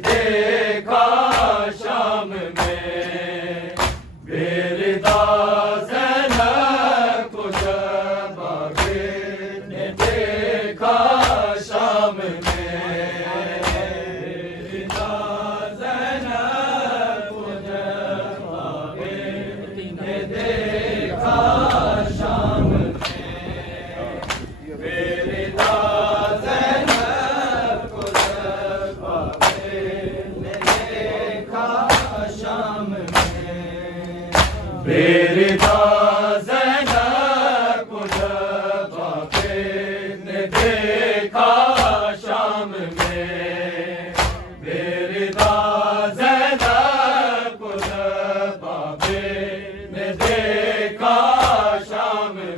देखा बेरिदा ज़ैनब को जब आक़ा ने देखा शाम में, बेरिदा ज़ैनब को जब आक़ा ने देखा शाम में,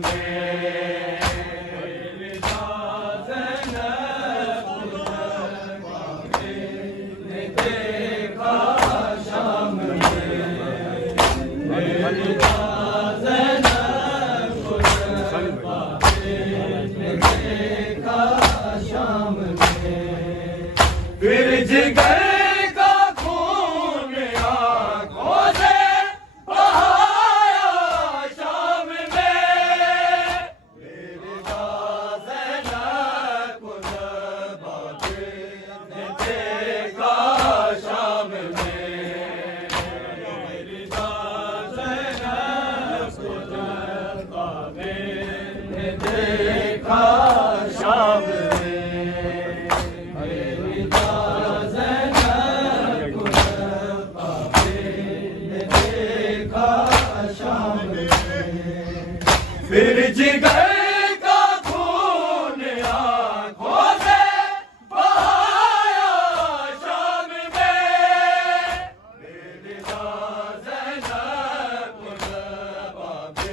बेरिदा ज़ैनब को जब आक़ा ने देखा शाम में, फिर जिगर का खून आँखों से बहाया शाम में, बेरिदा ज़ैनब को जब आक़ा ने देखा शाम में, बेरिदा ज़ैनब को जब आक़ा ने देखा शाम में, फिर जिगर का खून आँखों से बहाया शाम में, बेरिदा ज़ैनब को जब आक़ा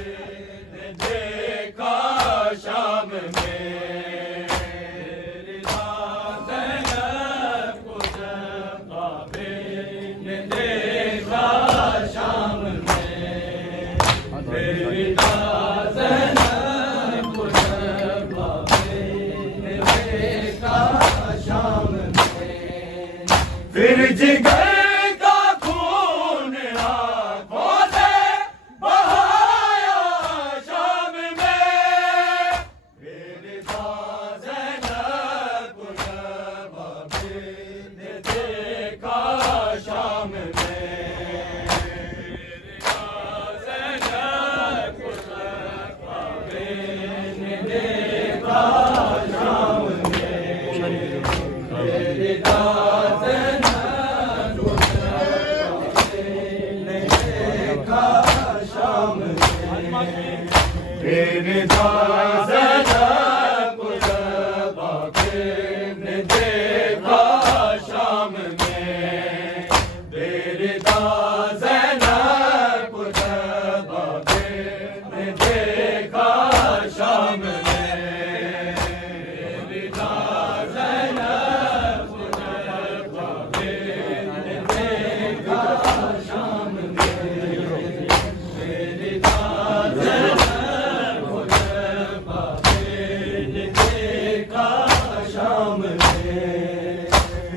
ने देखा शाम में, बेरिदा ज़ैनब को जब आक़ा ने देखा शाम में, बेरिदा फिर जिगर का खून आँखों से बहाया शाम में, बेरिदा ज़ैनब को जब आक़ा ने देखा शाम में, बेरिदा ज़ैनब को जब आक़ा ने देखा शाम में, बेरिदा बेरिदा ज़ैनब को जब आक़ा ने देखा शाम में, बेरिदा ज़ैनब को जब आक़ा ने देखा शाम में, बेरिदा ज़ैनब को जब आक़ा ने देखा शाम में, बेरिदा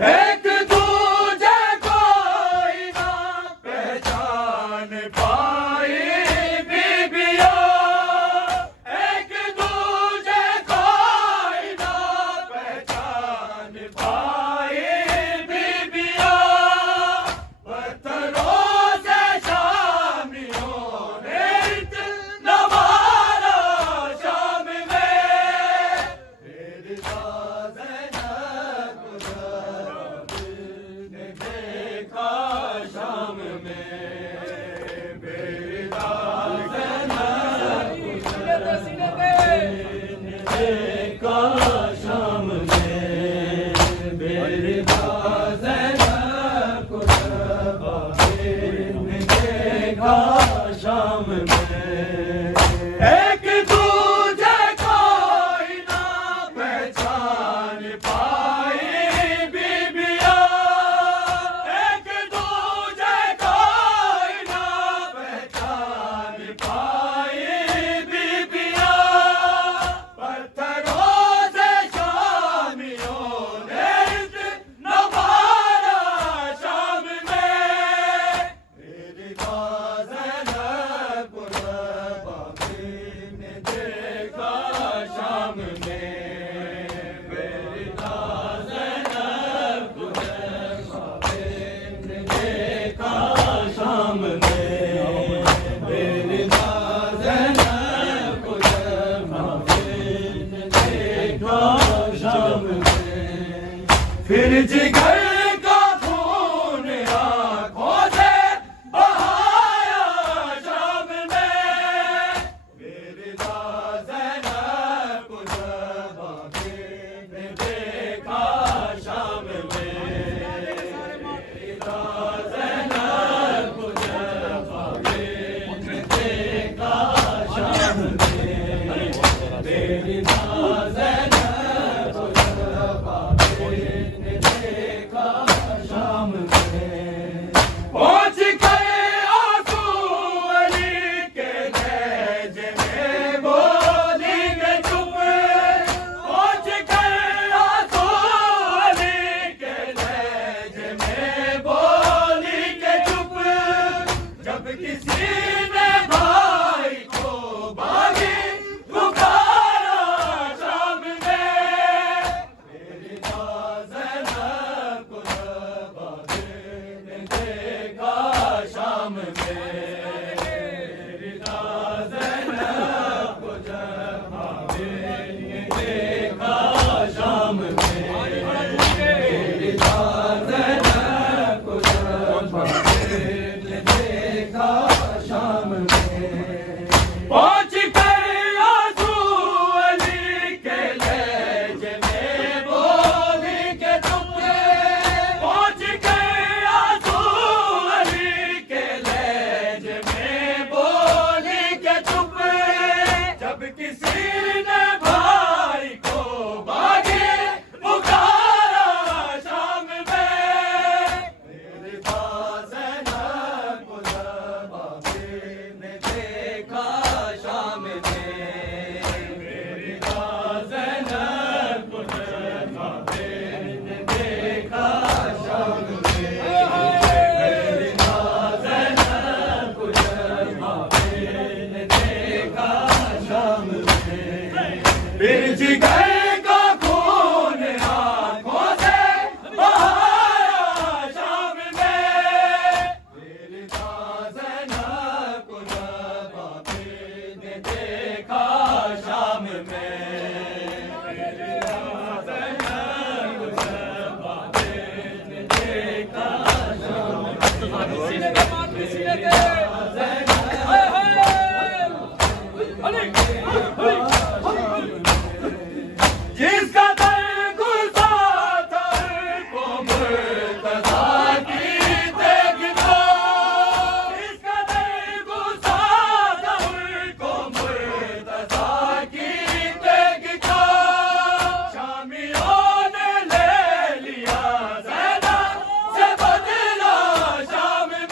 एक दूजे कोई ना पहचान पाई बीबिया, एक दूजे कोई ना पहचान पाई बीबिया, पत्थरों से शामियों ने इतना मारा शाम में, बेरिदा शाम में, बेरिदा ज़ैनब ने देखा शाम में, बेरिदा ज़ैनब को जब आक़ा ने देखा शाम में, एक दूजे कोई ना पहचान पाई बीबिया, पाई बीबिया, पत्थरों से शामियों ने इतना मारा शाम में, बेरिदा ज़ैनब को जब आक़ा ने देखा शाम में, बेरिदा ज़ैनब को जब आक़ा ने देखा शाम में, फिर जिगर का खून आँखों से बहाया शाम फिर जिगर का खून आंखों से बहाया शाम में, फिर ज़ैनब को जब आबिद ने देखा शाम में, फिर ज़ैनब को जब आबिद ने देखा जिसका दर गुज़ा था को मुर्तज़ा की देखना, जिसका दर गुज़ा था को मुर्तज़ा की देखना, शामियों ने ले लिया ज़ैनब से बदला शाम में,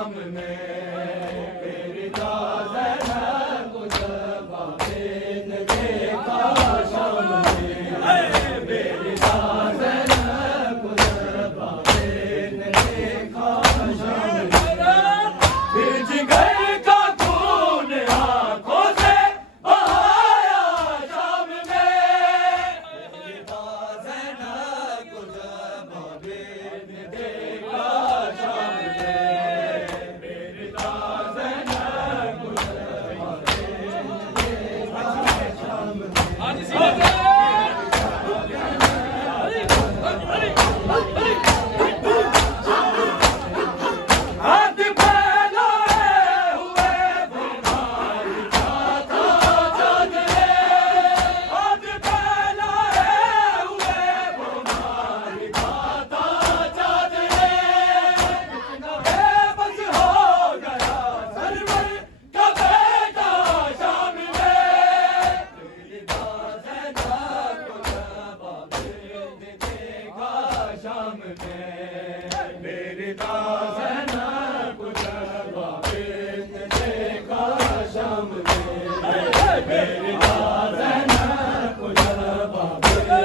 शाम में मेरी ज़ैनब को जब आपने देखा शाम में मेरी ज़ैनब को जब आपने देखा शाम में फिर जिगर का खून आंखों से बहाया शाम में मेरी ज़ैनब को जब आपने देखा शाम में मेरी ज़ैनब को जब आपने देखा शाम में हाथ फैलाए हुए बुखारी गाता चादरे हाथ फैलाए हुए बुखारी गाता चादरे कितना बेबस हो गया सरवर का बेटा शाम में मेरी ज़ैनब को जब आपने देखा शाम में मेरी ज़ैनब को जब आपने देखा शाम में मेरी ज़ैनब को जब आपने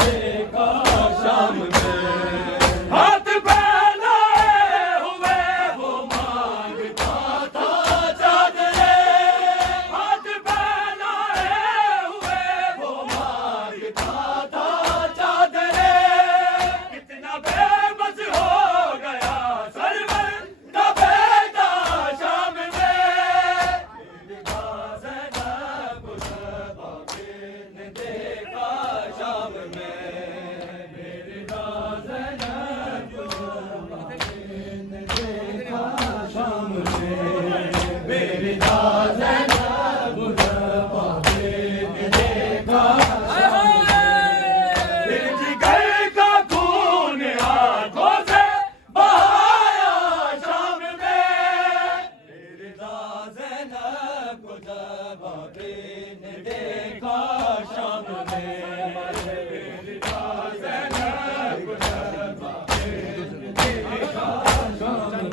देखा शाम में हाथ फैलाए हुए वो मांगता था चादरे हाथ फैलाए हुए वो मांगता था चादरे कितना बेबस हो गया सरवर का बेटा शाम में मेरी ज़ैनब को जब आपने देखा शाम में मेरी ज़ैनब को जब आपने देखा शाम में मेरी ज़ैनब को जब आपने देखा शाम में फिर जिगर का खून आंखों से बहाया शाम में मेरी ज़ैनब को जब आपने देखा शाम में मेरी ज़ैनब को जब आपने देखा शाम में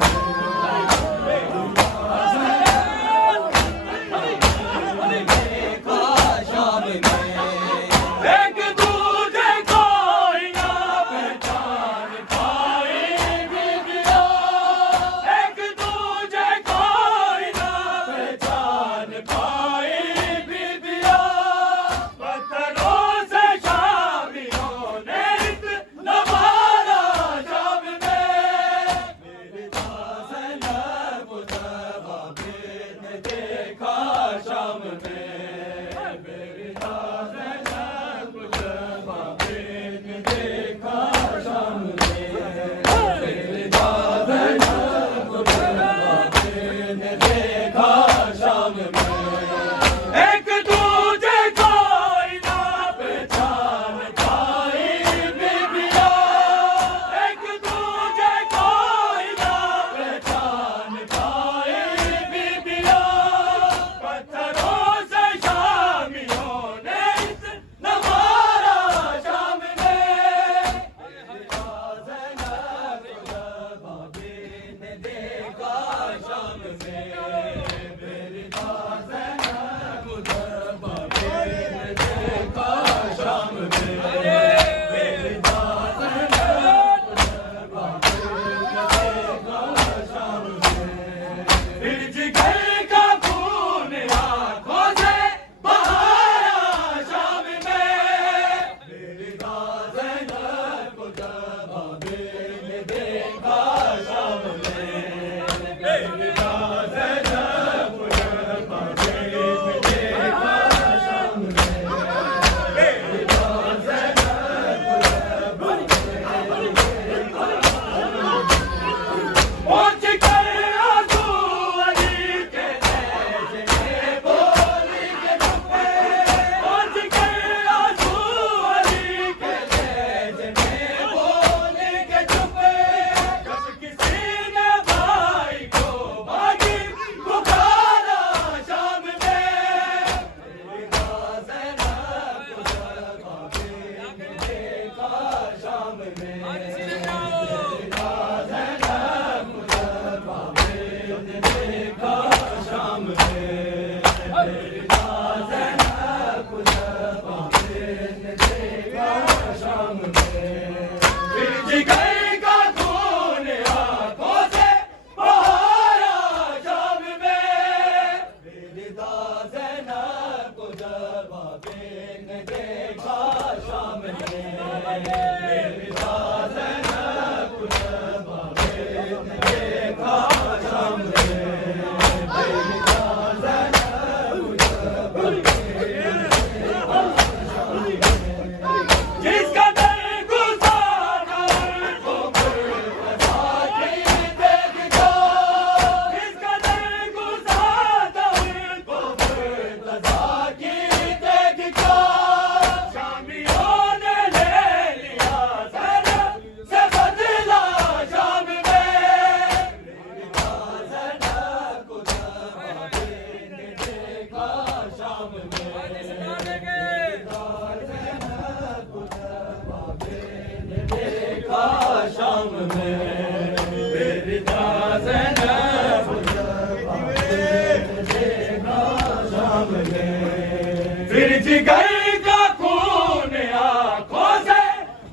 जिगर का खून आंखों से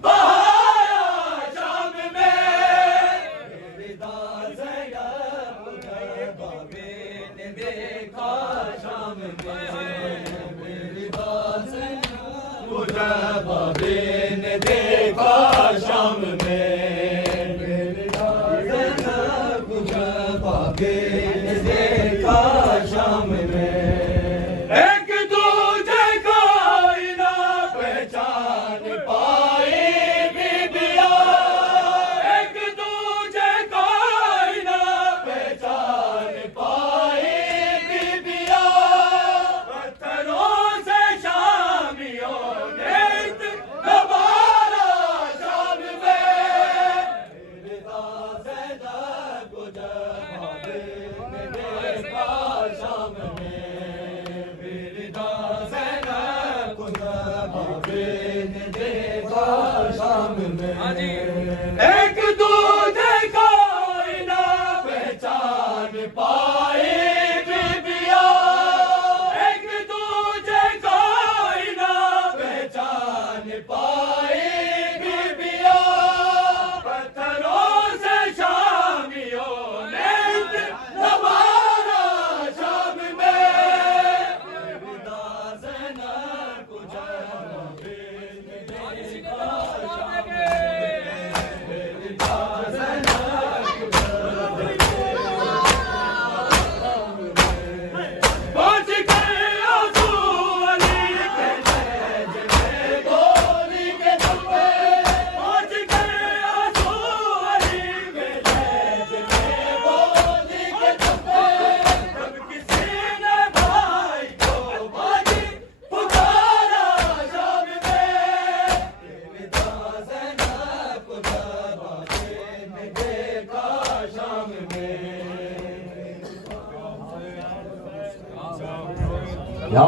बहाया शाम में रिदा ज़ैनब बाबे ने देखा शाम में रिदा ज़ैनब बाबे ने देखा शाम में रिदा ज़ैनब बाबे ने देखा शाम में एक दूजे को ना पहचान पाए बीबिया एक दूजे को ना पहचान पाए बीबिया पत्थरों से शामियों ने नवारा शाम में रिदा ज़ैनब को या